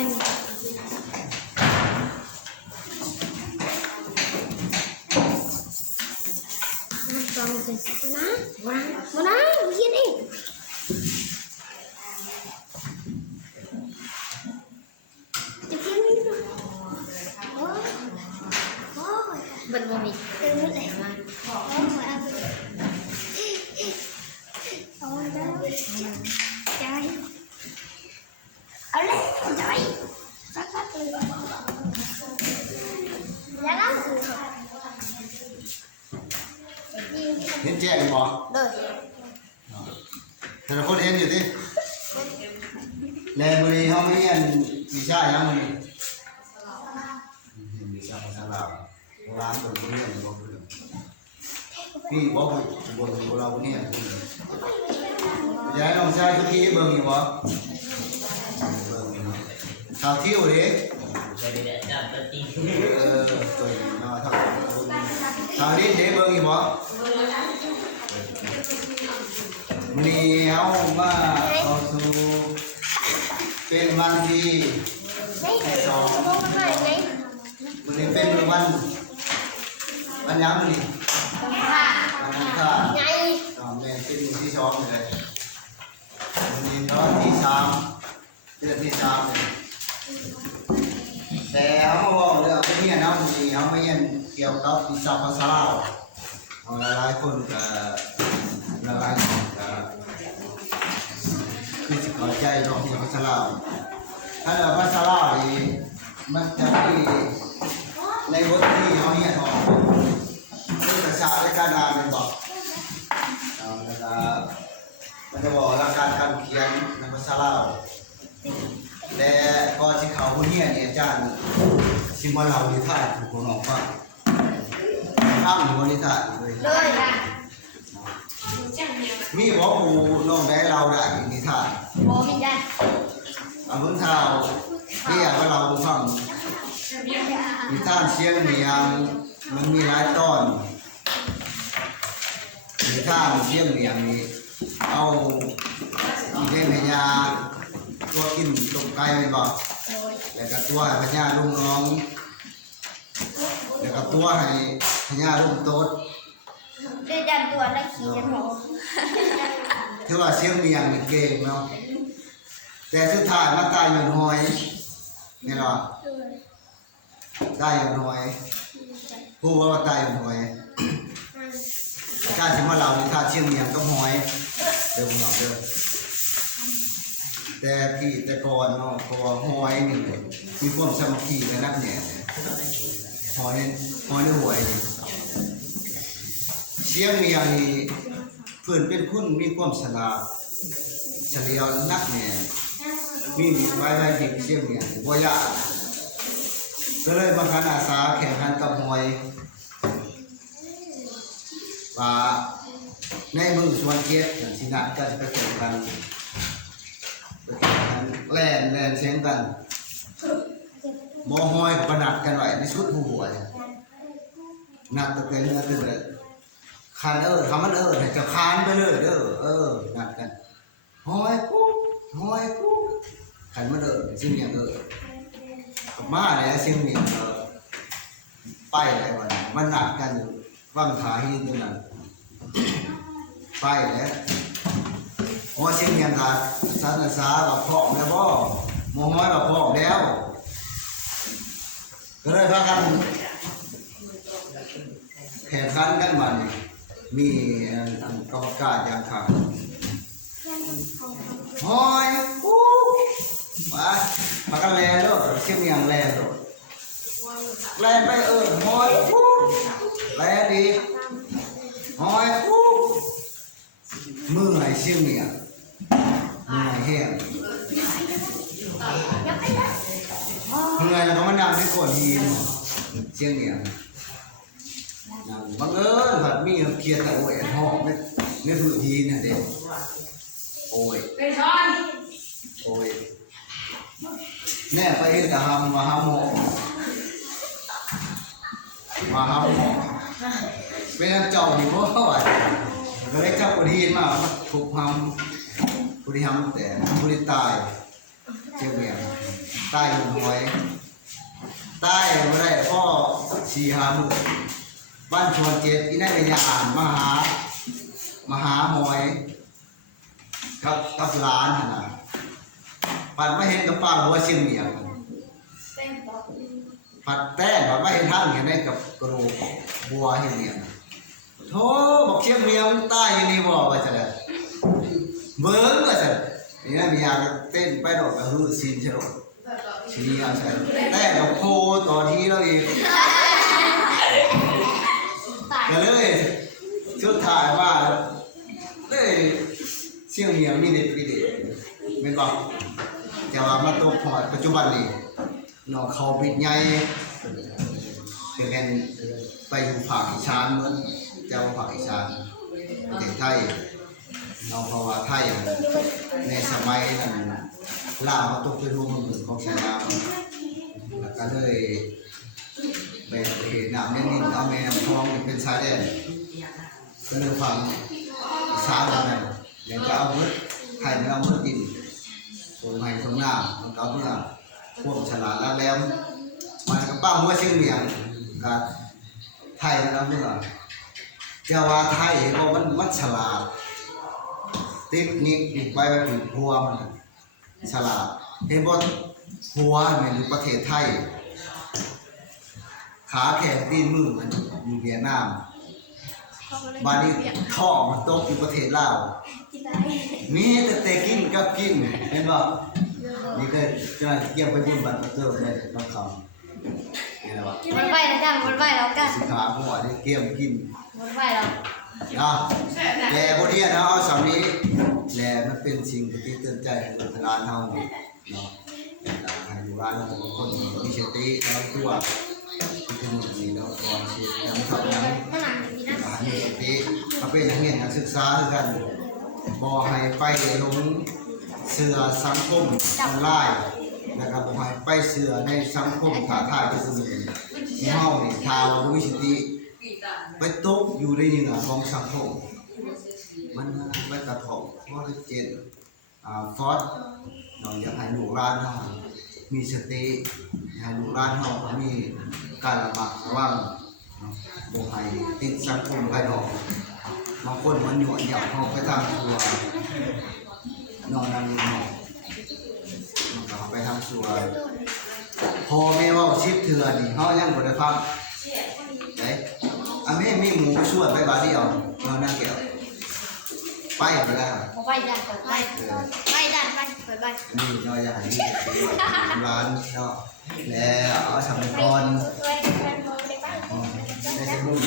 นะมานะเย็นเองจะเย็นนิดนึงโอ้บันวันนี้เป็นมื้อไหนมาเอาได้ใจเอาเลยใจสักเลยแล้วล่ะเห็นแจ้งบ่แต่ละคนเห็นอยู่ดิแลมือนี้เขาไม่เรียนวิชาอย่างมือนี้วิชาภาษาลาวโบราณคนเรียนบ่คือพี่บ่บนโบราณเนี่ยยายน้องชายทุกทีเบิ่งอยู่บ่ข่าวเที่ยวดิตัวนี้เนาะข่าวนี้เด้เบิ่งอยู่บ่มื้อนี้เฮามาเข้าสู่เป็นวันที่2มื้อนี้เป็นวันยังมื้อนี้วันอังคารแม่เป็นมื้อที่2เลยมื้อนี้เนาะที่3เดือนที่3เลยแต่เฮาเว้าเรื่องนี้นะมื้อนี้เฮามาเรียนเกี่ยวกับวิชาภาษาลาวหลายคนก็หลายคนก็คือสิเข้าใจเนาะที่ภาษาลาวถ้าภาษาลาวนี่มันจะมีในบทที่เฮาเรียนออกเป็นภาษาในการอ่านเป็นบอกแล้วก็มันจะบอกหลักการการเขียนในภาษาลาวแต่ก่อนสิเข้าผู้เรียนนี่อาจารย์สิมาเล่านิทานให้พวกน้องฟังข้ามนิทานเลยมีบอกครูน้องได้เราได้นิทานบอกมีได้เอาเพิ่งเท้าที่อยากว่าเราฟังนิทานเสียงเมียงมันมีหลายตอนนิทานเสียงเมียงนี่เอาอีเดนพญาตัวกินตกไก่ไปบอกแล้วก็ตัวพญาลุงน้องแล้วก็ตัวให้พญาลุงโต๊ดได้ดันตัวแล้วขี่กันหมดถือว่าเสียงเมียงเก่งเนาะแต่สุดท้ายมาตายอยู่หอยนี่หรอตายอยู่หอยผู้ว่าตายอยู่หอยการที่มาเราในท่าเชียงเมียงก็หอยเดี๋ยวผมบอกเด้อแต่พี่แต่ก่อนเนาะเพราะว่าหอยนี่มีความสามัคคีกันนักเนี่ยหอยในหวยเชียงเมียงนี่เพื่อนเป็นคนมีความฉลาดเฉลียวนักเนี่ยมีไว้ดิบเชี่ยวเนี่ยบ่ยากก็เลยบางครั้งอาสาแข่งขันกับหอยป่าในมือสวนเกียรติสินะก็จะไปแข่งกันแล่นเสียงกันบ่หอยกับนัดกันไว้ในชุดผู้หวยนัดตะเกียงนัดตะเกียงคันทำมันจะคานไปเลยเด้อนัดกันหอยปุ๊บขันมาซิมเมียงมาแล้วซิมเมียงไปอะไรวะมันหนักกันอยู่ว่างขาหินตรงนั้นไปแล้วพอซิมเมียงขาสันสาแบบพร้อมแล้วบ่มองน้อยแบบพร้อมแล้วก็เลยพากันแข่งขันกันมานี่มีกรรมการอย่างขาหอยมากันแลโลดเชี่ยงอย่างแลโลดแลไปหอยแลดีหอยมือไหนเชี่ยงเนี่ยมือไหนแห้งมือไหนเขามานั่งที่โขดหินเชี่ยงเนี่ยบังเอิญแบบมีเคียร์แต่โอ้ยหอกไม่ฝืนหินเนี่ยเด็กโอ้ยแน่ไปเห็นแต่มาหาหมอเป็นเจ้าอยู่เพราะว่าก็เลยเจ้าปุถีมาถูกทำปุถีทำแต่ปุถีตายเจ้าเมีย ใต้หอยใต้ไม่ได้พ่อ4-5 มื้อบ้านชวนเจ็ดอีนั่นเป็นยามมหาหอยกับร้านนะปัดไม่เห็นกับป้าหัวเชียงเมียงปัดแต้ปัดไม่เห็นท่านเห็นได้กับกระโหลกบัวเชียงเมียงโธ่บอกเชียงเมียงใต้ยังนี่บอกว่าจะได้เบิ้งว่าจะนี่นั่นมียาเต้นไปดอกกระหือซีนฉลองชีนี้ใช่แต่ดอกโพต่อทีเราอีกก็เลยสุดท้ายว่าเลยเชียงเมียงมีเด็ดปีเด็ดไม่บอกแต่ว่ามาตกพอดปัจจุบันนี้น้องเขาบิดใหญ่เป็นกันไปอยู่ภาคอีสานเหมือนเจ้าภาคอีสานประเทศไทยน้องภาวะไทยในสมัยนั้นลาวมาตกเป็นรูปมือของชายนาแล้วก็เลยไปเหตุน้ำเนี่ยนินเอาแม่น้ำคลองเป็นชายแดนก็เลยฟังสารอะไรอยากจะเอาเมื่อไทยไม่เอาเมื่อกินตรงไห้ตรงหน้ามันก็เมื่อพวกฉลาดแล้วแล้วมันก็ป้าหัวเชียงเมียงกับไทยแล้วเมื่อเจ้าว่าไทยเพราะมันฉลาดติ๊กนิกไปถึงหัวมันฉลาดเห็นบนหัวมันอยู่ประเทศไทยขาแข็งตีนมือมันอยู่เวียดนามบานี้ท่อมันตกอยู่ประเทศลาวมีแต่กินกับกินเห็นบ่นี่ก็จะเกี่ยวไปบุญบัตรเติมในน้องคำเห็นบ่มันไหวแล้วกันมันไหวแล้วกัน สิขาหัวนี่เกี่ยวกิน มันไหวแล้ว เนาะแหล่บ่ดีเนาะสำนี้แหล่มันเป็นสิ่งที่เตือนใจของร้านเฮาเนาะให้อยู่ร้านของคนมีสติแล้วตัวที่เป็นสิ่งเราขอสิทำทำนั้นมีสติเขาเป็นนักเรียนนักศึกษาคือกันบ่ให้ไปหลงเสือสังคมออนไลน์นะครับบ่ให้ไปเสือในสังคมท้าทายที่สุดเฮานี่ถ้าว่าบ่มีสติไปตกอยู่ในเหยื่อของสังคมมันไปกระทบข้อที่เจ็ดฟอสเราอยากให้ลูกหลานเฮามีสติให้ลูกหลานเฮามีการระมัดระวังบ่ให้ติดสังคมภายนอกบางคนมันหยั่วเหนี่ยวเฮาไปทางตัวนอนนั่งนอนมันก็ไปทางสัวพอแม่เว้า10 เทื่อนี่เฮายังบ่ได้ฟังเด้แม่มีหมูชวนไปบาดเดียวเรานั่งเกี่ยวไปแล้ว ไปดันไปดันไปนี่เราอยากให้ร้านเนาะแล้วเอาสำเร็จก่อนได้สมมุติ